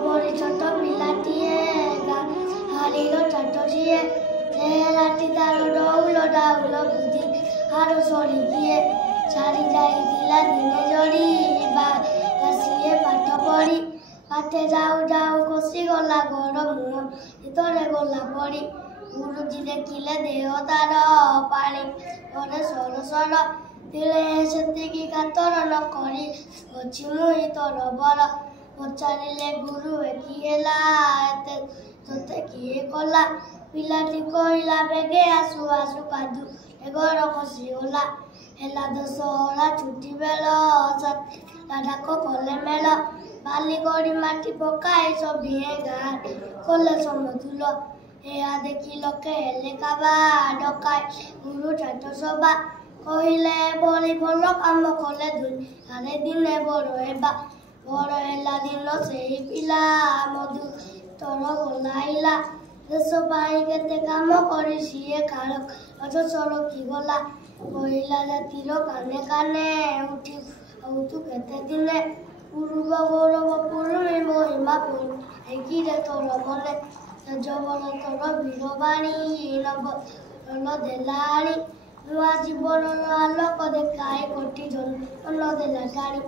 ପରି ଛୋଟ ପିଲାଟିଏ ହାରିର ଚାଟଟିଏ ସେ ରାତି ତାର ଡଉଲ ଡାଉଲ ବୁଦ୍ଧି ହାର ସରିକିଏ ଛାଡ଼ି ଯାଇଥିଲା ଦିନେ ଜଡ଼ି ସିଏ ପାଠ ପଢ଼ି ବାଟେ ଯାଉ ଯାଉ ଖସିଗଲା ଘର ମୁହଁ ଭିତରେ ଗଲା ପଡ଼ି ଗୁରୁଜୀ ଦେଖିଲେ ଦେହ ତାର ପାଣି ପରେ ସରସର ଥିଲେ ସେତିକି କାତର ନ କରି ଅଛି ମୁଇଁ ତୋର ବର ପଚାରିଲେ ଗୁରୁ କି ହେଲା ଏତେ ତୋତେ କିଏ କଲା ପିଲାଟି କହିଲା ବେଗେ ଆସୁ ଆସୁ କାଦୁ ଏ ଘର ଖସିଗଲା ହେଲା ଦଶହରା ଛୁଟି ବେଳ ଡାକ କଲେ ମେଳ ବାଲି ଗଡ଼ି ମାଟି ପକାଇ ସଭିଏ ଗାଁ କଲେ ସମତୁଲ ଏହା ଦେଖି ଲୋକେ ହେଲେ କାବା ଡକାଇ ଗୁରୁ ଚାଟ ସଭା କହିଲେ ଭଳି ଭଲ କାମ କଲେ ଦୁନିଆରେ ଦିନେ ବଡ଼ ହେବା ବଡ଼ ହେଲା ଦିନ ସେହି ପିଲା ମଧୁ ତର ଗଲାଇଲା ଦେଶ ପାଇଁ କେତେ କାମ କରି ସିଏ କାଳ ସରକି ଗଲା କହିଲା ଜାତିର କାନେ କାନେ ଉଠି ଆଉ ତୁ କେତେ ଦିନେ ପୂର୍ବ ଗୌରବ ପୂର୍ଣ୍ଣି ମହିମା ହେଇକିରେ ତୋର ମନେ ଜବର ତୋର ବୀରବାଣୀ ନବ ଦେଲାଣି ନୂଆ ଜୀବନର ଆଲୋକ ଦେଖାଏ କୋଟି ଜନ୍ମ ଦେଲା ଗାଣି।